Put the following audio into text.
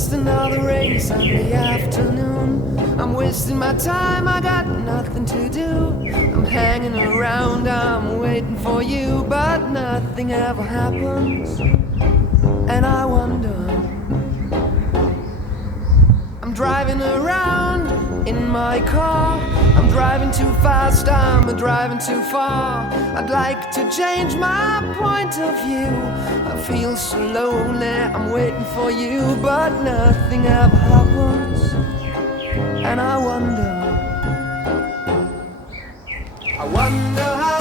just another rainy Sunday afternoon. I'm wasting my time, I got nothing to do. I'm hanging around, I'm waiting for you, but nothing ever happens. And I wonder, I'm driving around in my car. I'm driving too fast, I'm driving too far. I'd like to change my point of view. I feel so lonely, I'm waiting for you, but nothing ever happens. And I wonder how